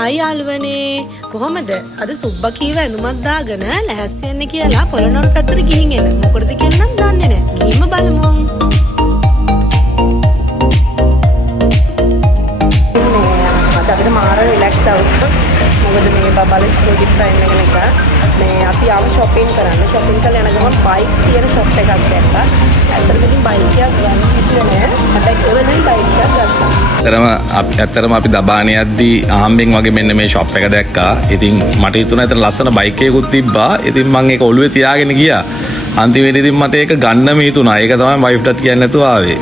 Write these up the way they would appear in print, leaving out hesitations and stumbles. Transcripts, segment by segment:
Hi යාළුවනේ කොහොමද අද සුබ්බා කීව ඇඳුමක් දාගෙන ලැහැස්සි වෙන්න කියලා පොළොන්නරු පැත්තට ගිහින් එන මොකටද කියලා නම් දන්නේ නැහැ ගිහින්ම බලමු අද අපිට මාර රිලැක්ස් දවසක් මොකද මේ බබාලා ස්කූල් ටයිම් එක නිසා මේ අපි ආව shopping කරන්න shopping කරලා යන ගමන් බයික් තියෙන shop එකක් දැක්කා ඇත්තටම ඉතින් බයික් එකක් ගන්න හිතුවේ නෑ හැබැයි ඒවලින් බයික් එකක් ගත්තා ඇත්තරම අපි දබානේ යද්දී ආම්බෙන් වගේ මෙන්න මේ ෂොප් එක දැක්කා. ඉතින් මට හිතුණා ඇතර ලස්සන බයික් එකකුත් තිබ්බා. ඉතින් මම ඒක ඔළුවේ තියාගෙන ගියා. අන්තිමේදී ඉතින් මට ඒක ගන්නම හිතුණා. ඒක තමයි වයිෆ්ටත් කියන්නේ නැතුව ආවේ.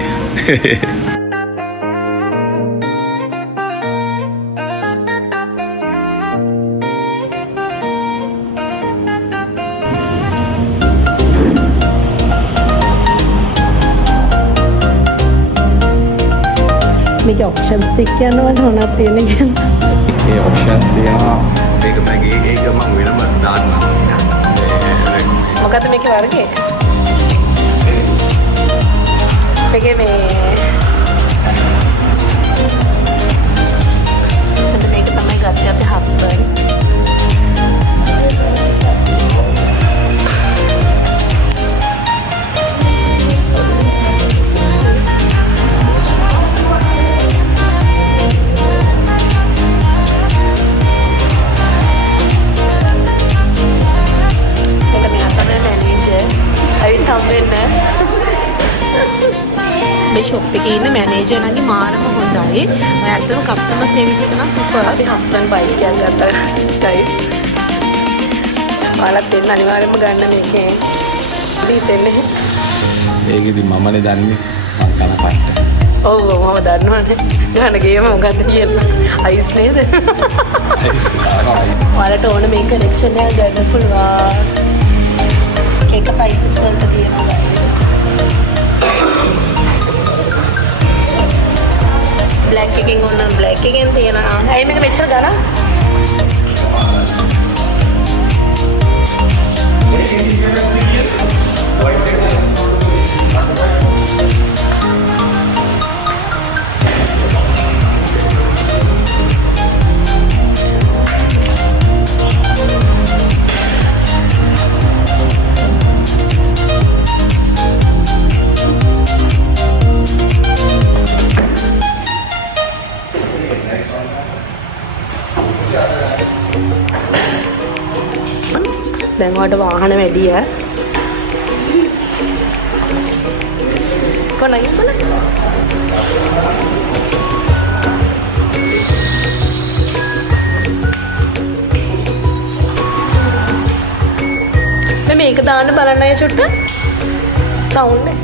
මේක ඔප්ෂන්ස් ටික යනවට හොනක් තියෙන කියන්නේ. ඒ ඔප්ෂන්ස් තියනවා. ඒක මගේ ඒක මම වෙනම දාන්නම්. මොකද මේකේ වර්ගය? මේකේ මේක තමයි ගත්තේ අපේ හස්බන්ඩ්. මේ ෂොප් එකේ ඉන්න මැනේජර් නංගි මාරම හොඳයි. මම ඇත්තටම කස්ටමර් සර්විස් එක නම් සුපර්. අපි හස්බන්ඩ් බයික් එකක් ගත්තා. ගයිස්. ඔයාලත් දෙන්න අනිවාර්යෙන්ම ගන්න මේකේ. දීතෙන්නේ. ඒකෙදි මමනේ දන්නේ මං කන පට්ට. ඔව් මම දන්නවනේ. ගන්න ගේම මොකද්ද කියලා. අයිස් නේද? අයිස් තමයි. ඔයාලට ඕන මේ කලෙක්ෂන් එක ගන්න පුළුවන්. ඒක ප්‍රයිසස් වලට තියෙනවා. ब्लैक किंग और ब्लैक किंग තියෙනවා. ඇයි මේක මෙච්චර ගාලා? දැන් වලට වාහන වැඩි ඈ. කොනයි කොන. මේක දාන්න බලන්න අය චුට්ට. සවුන්ඩ් එක.